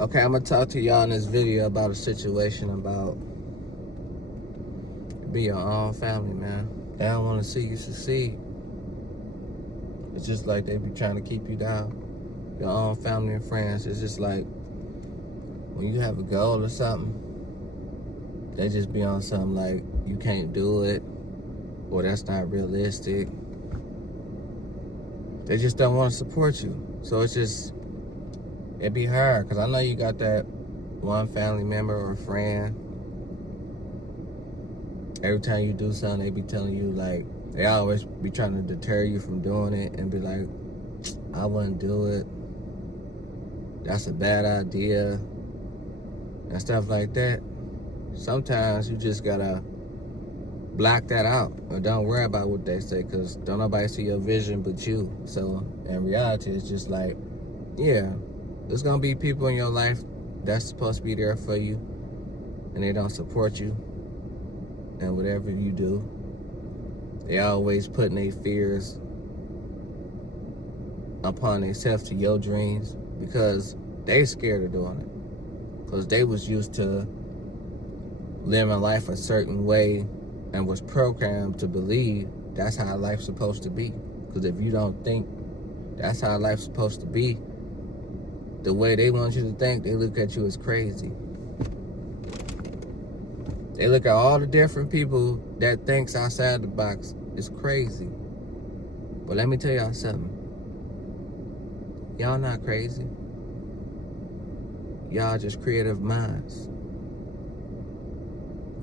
Okay, I'm gonna talk to y'all in this video about a situation about be your own family, man. They don't want to see you succeed. It's just like they be trying to keep you down. Your own family and friends. It's just like when you have a goal or something, they just be on something like you can't do it or that's not realistic. They just don't want to support you. So it'd be hard because I know you got that one family member or friend. Every time you do something, they be telling you, like, they always be trying to deter you from doing it and be like, I wouldn't do it. That's a bad idea. And stuff like that. Sometimes you just gotta block that out or don't worry about what they say because don't nobody see your vision but you. So in reality, it's just like, yeah, there's gonna be people in your life that's supposed to be there for you and they don't support you. And whatever you do, they always putting their fears upon themselves to your dreams because they scared of doing it. Because they was used to living life a certain way and was programmed to believe that's how life's supposed to be. Because if you don't think that's how life's supposed to be, the way they want you to think, they look at you as crazy. They look at all the different people that thinks outside the box is crazy. But let me tell y'all something. Y'all not crazy. Y'all just creative minds.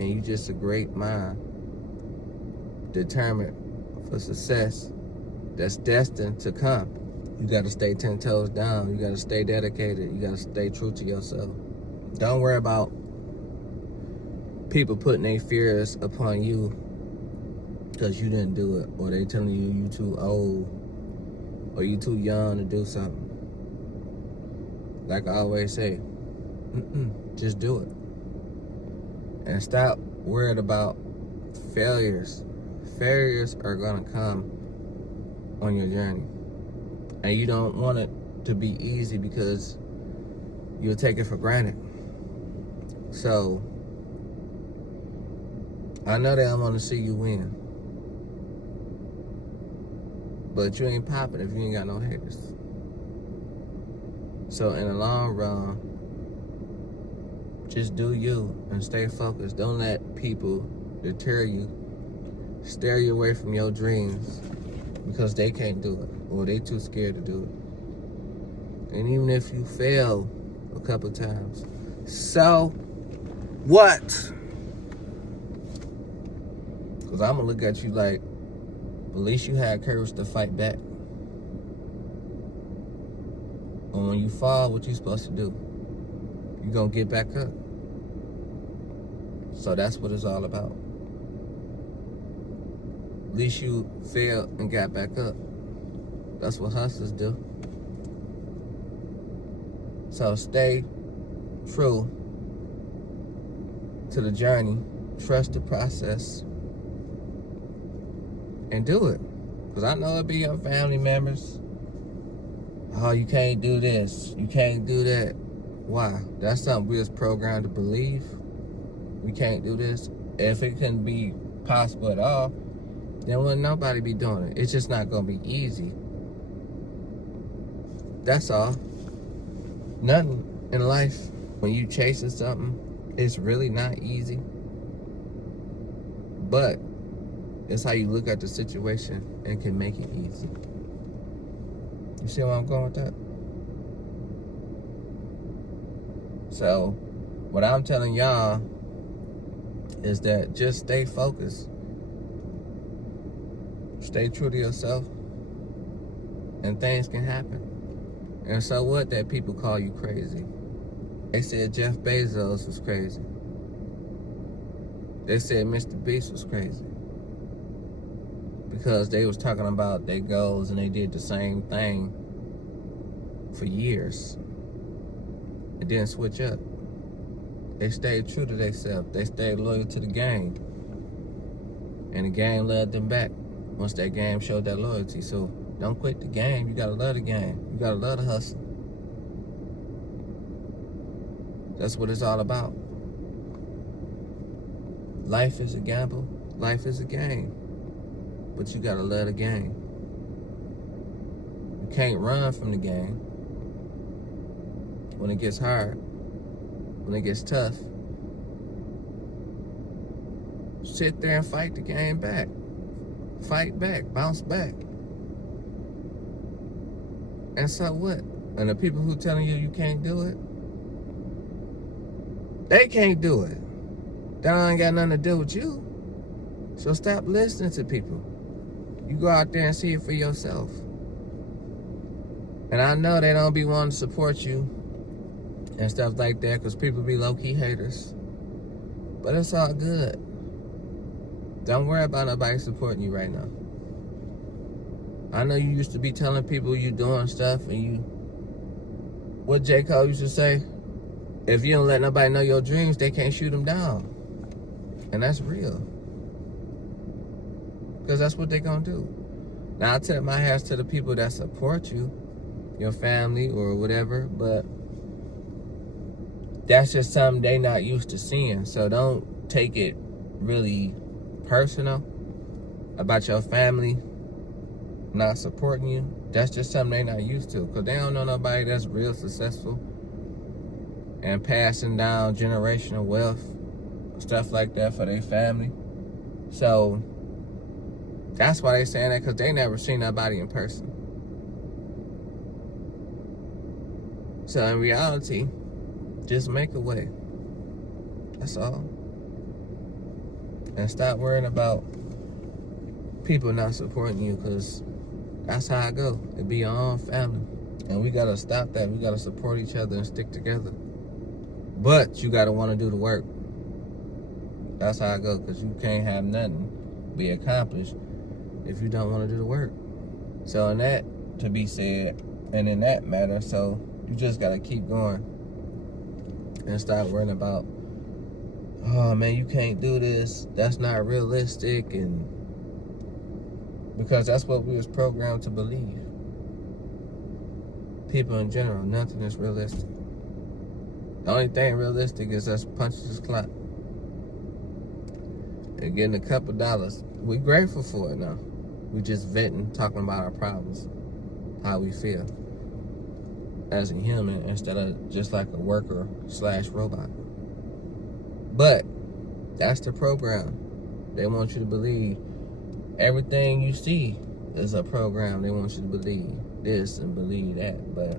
And you just a great mind. Determined for success that's destined to come. You gotta stay 10 toes down. You gotta stay dedicated. You gotta stay true to yourself. Don't worry about people putting their fears upon you because you didn't do it, or they telling you too old, or you too young to do something. Like I always say, just do it. And stop worried about failures. Failures are gonna come on your journey. And you don't want it to be easy because you'll take it for granted. So, I know they don't want to see you win. But you ain't popping if you ain't got no haters. So in the long run, just do you and stay focused. Don't let people deter you, steer you away from your dreams because they can't do it or they too scared to do it. And even if you fail a couple times, so what? Because I'm going to look at you like, at least you had courage to fight back. And when you fall, what you supposed to do? You're going to get back up. So that's what it's all about. At least you failed and got back up. That's what hustlers do. So stay true to the journey. Trust the process. And do it. Because I know it'll be your family members. Oh, you can't do this. You can't do that. Why? That's something we was programmed to believe. We can't do this. If it couldn't be possible at all, then wouldn't nobody be doing it. It's just not going to be easy. That's all. Nothing in life, when you chasing something, it's really not easy. But it's how you look at the situation and can make it easy. You see where I'm going with that? So, what I'm telling y'all is that just stay focused. Stay true to yourself. And things can happen. And so what that people call you crazy? They said Jeff Bezos was crazy. They said Mr. Beast was crazy. Because they was talking about their goals and they did the same thing for years. It didn't switch up. They stayed true to themselves. They stayed loyal to the game. And the game led them back once that game showed that loyalty. So don't quit the game. You gotta love the game. You gotta love the hustle. That's what it's all about. Life is a gamble. Life is a game. But you gotta love the game. You can't run from the game. When it gets hard, when it gets tough, sit there and fight the game back. Fight back, bounce back. And so what? And the people who telling you can't do it, they can't do it. That ain't got nothing to do with you. So stop listening to people. You go out there and see it for yourself. And I know they don't be wanting to support you and stuff like that, because people be low-key haters. But it's all good. Don't worry about nobody supporting you right now. I know you used to be telling people you doing stuff, and what J. Cole used to say, if you don't let nobody know your dreams, they can't shoot them down. And that's real. Because that's what they're going to do. Now, I tip my hats to the people that support you, your family or whatever, but that's just something they not used to seeing. So don't take it really personal about your family not supporting you. That's just something they not used to, because they don't know nobody that's real successful and passing down generational wealth, stuff like that for their family. So that's why they saying that, because they never seen nobody in person. So in reality, just make a way. That's all. And stop worrying about people not supporting you, because that's how I go. It be your own family. And we gotta stop that. We gotta support each other and stick together. But you gotta wanna do the work. That's how I go, because you can't have nothing be accomplished if you don't wanna do the work. So in that to be said, and in that matter, so you just gotta keep going and stop worrying about, oh man, you can't do this, that's not realistic, and because that's what we was programmed to believe. People in general, nothing is realistic. The only thing realistic is us punching this clock and getting a couple dollars. We grateful for it now. We just venting, talking about our problems, how we feel as a human, instead of just like a worker/robot. But that's the program. They want you to believe everything you see is a program. They want you to believe this and believe that, but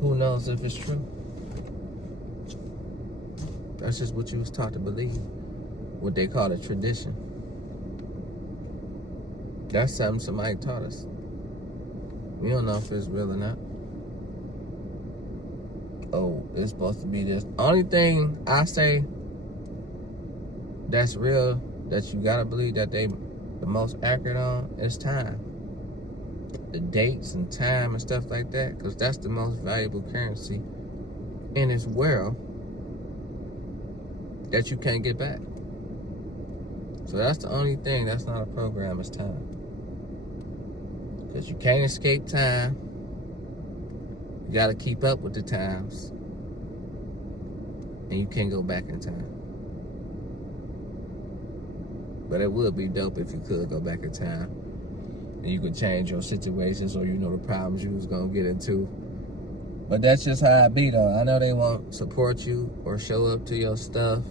who knows if it's true? That's just what you was taught to believe. What they call a tradition. That's something somebody taught us. We don't know if it's real or not. Oh, it's supposed to be this. Only thing I say that's real, that you gotta believe that they the most accurate on, is time. The dates and time and stuff like that, because that's the most valuable currency in this world that you can't get back. So that's the only thing that's not a program, is time. Because you can't escape time. You gotta keep up with the times. And you can't go back in time. But it would be dope if you could go back in time and you could change your situations, or you know the problems you was gonna get into. But that's just how it be though. I know they won't support you or show up to your stuff.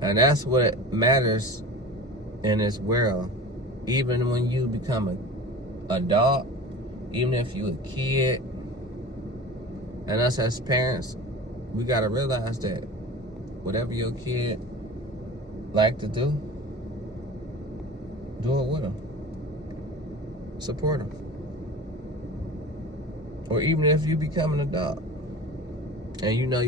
And that's what matters in this world. Even when you become an adult, even if you a kid, and us as parents, we gotta realize that whatever your kid like to do it with them. Support them. Or even if you become an adult, and you know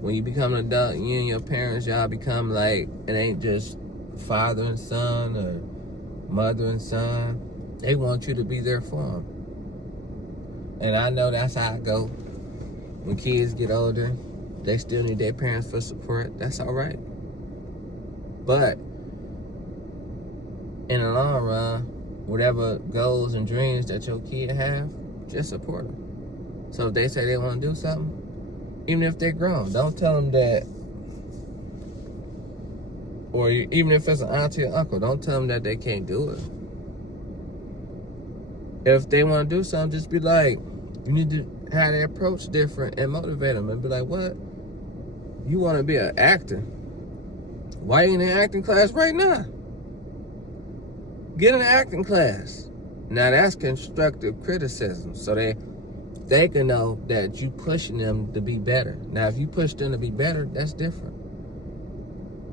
when you become an adult, you and your parents, y'all become like, it ain't just father and son or mother and son. They want you to be there for them. And I know that's how I go. When kids get older, they still need their parents for support. That's all right. But in the long run, whatever goals and dreams that your kid have, Just support them. So if they say they want to do something, even if they're grown, don't tell them that. Or even if it's an auntie or uncle, don't tell them that they can't do it. If they want to do something, just be like, you need to have their approach different and motivate them and be like, what? You want to be an actor? Why you in an acting class right now? Get in an acting class. Now that's constructive criticism, so they can know that you pushing them to be better. Now if you push them to be better, that's different.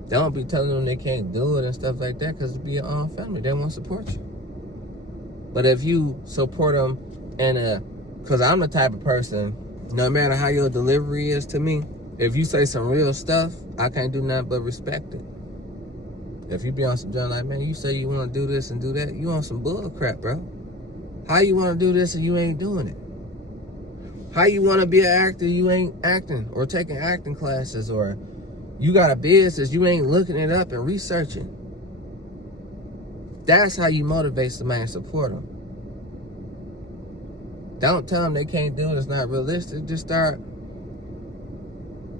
Don't be telling them they can't do it and stuff like that, because it'll be your own family. They won't support you. But if you support them because I'm the type of person, no matter how your delivery is to me, if you say some real stuff, I can't do nothing but respect it. If you be on some junk like, man, you say you want to do this and do that, you on some bull crap, bro. How you want to do this and you ain't doing it? How you want to be an actor, you ain't acting or taking acting classes, or you got a business, you ain't looking it up and researching. That's how you motivate somebody and support them. Don't tell them they can't do it, it's not realistic. Just start,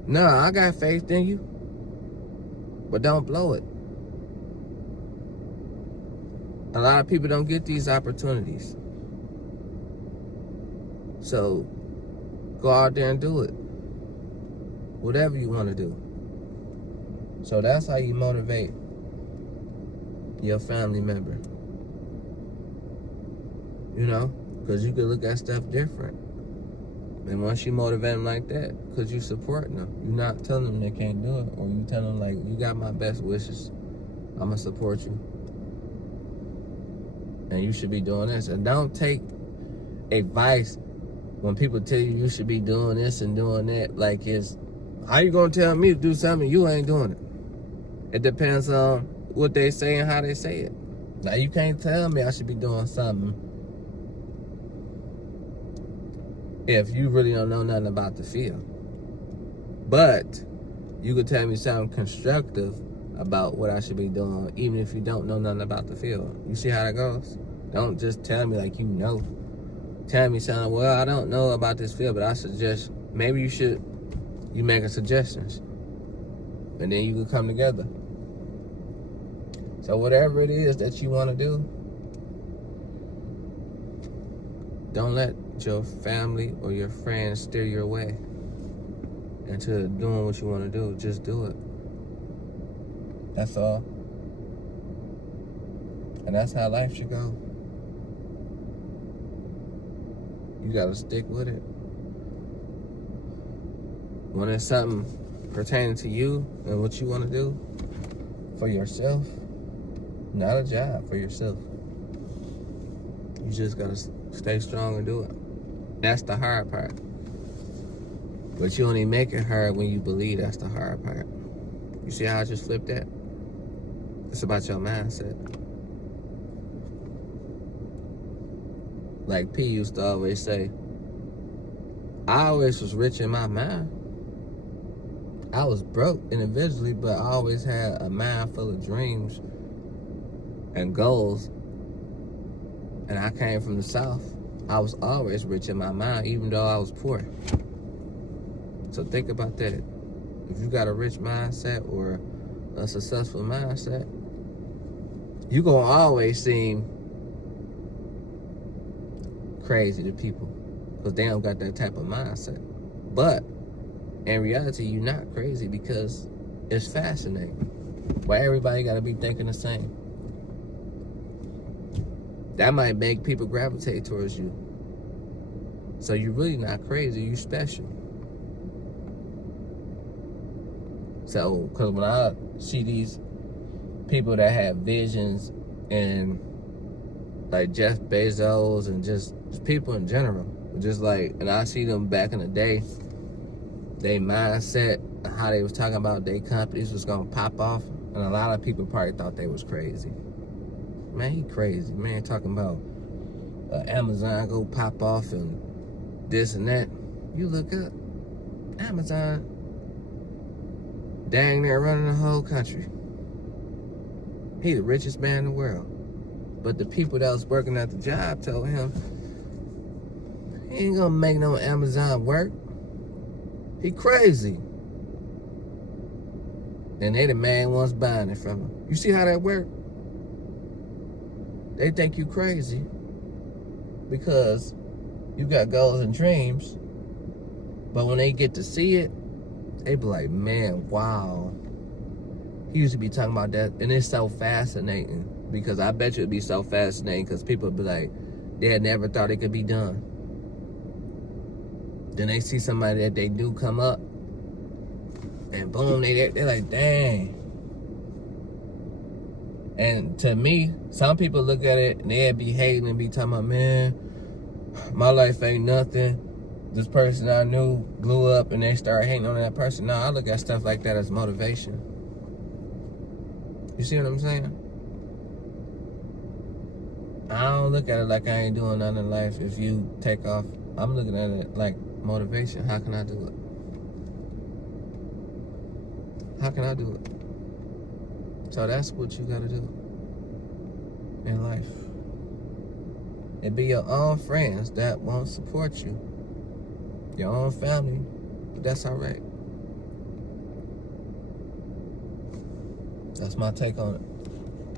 no, I got faith in you, but don't blow it. A lot of people don't get these opportunities. So go out there and do it. Whatever you want to do. So that's how you motivate your family member. You know? Because you can look at stuff different. And once you motivate them like that, because you supporting them. You're not telling them they can't do it. Or you tell them, like, you got my best wishes. I'm going to support you. And you should be doing this. And don't take advice when people tell you should be doing this and doing that. Like, it's, how you going to tell me to do something you ain't doing it? It depends on what they say and how they say it. Now, you can't tell me I should be doing something if you really don't know nothing about the field. But you could tell me something constructive about what I should be doing, even if you don't know nothing about the field. You see how that goes? Don't just tell me like you know. Tell me something, well, I don't know about this field, but I suggest maybe you making suggestions. And then you can come together. So whatever it is that you want to do, don't let your family or your friends steer your way into doing what you want to do. Just do it. That's all. And that's how life should go. You gotta stick with it. When it's something pertaining to you and what you want to do for yourself, not a job, for yourself. You just gotta stay strong and do it. That's the hard part. But you only make it hard when you believe that's the hard part. You see how I just flipped that? It's about your mindset. Like P used to always say, I always was rich in my mind. I was broke individually, but I always had a mind full of dreams and goals. And I came from the South. I was always rich in my mind, even though I was poor. So think about that. If you got a rich mindset or a successful mindset, you're going to always seem crazy to people because they don't got that type of mindset. But in reality, you're not crazy because it's fascinating. Why everybody got to be thinking the same? That might make people gravitate towards you. So you're really not crazy, you're special. So, because when I see these people that have visions and like Jeff Bezos and just people in general, just like, and I see them back in the day, their mindset, how they was talking about their companies was gonna pop off, and a lot of people probably thought they was crazy. Man, he crazy. Man, talking about Amazon go pop off and this and that. You look up, Amazon dang near running the whole country. He the richest man in the world. But the people that was working at the job told him, He ain't gonna make no Amazon work. He crazy. And they the main ones buying it from him. You see how that work? They think you crazy because you got goals and dreams. But when they get to see it, they be like, man, wow. He used to be talking about that. And it's so fascinating. Because I bet you it'd be so fascinating because people would be like, they had never thought it could be done. Then they see somebody that they knew come up, and boom, they're like, dang. And to me, some people look at it and they'd be hating and be talking about, man, my life ain't nothing. This person I knew blew up and they start hating on that person. No, I look at stuff like that as motivation. You see what I'm saying? I don't look at it like I ain't doing nothing in life if you take off. I'm looking at it like motivation. How can I do it? How can I do it? So that's what you gotta do in life. It be your own friends that won't support you. Your own family, but that's all right. That's my take on it.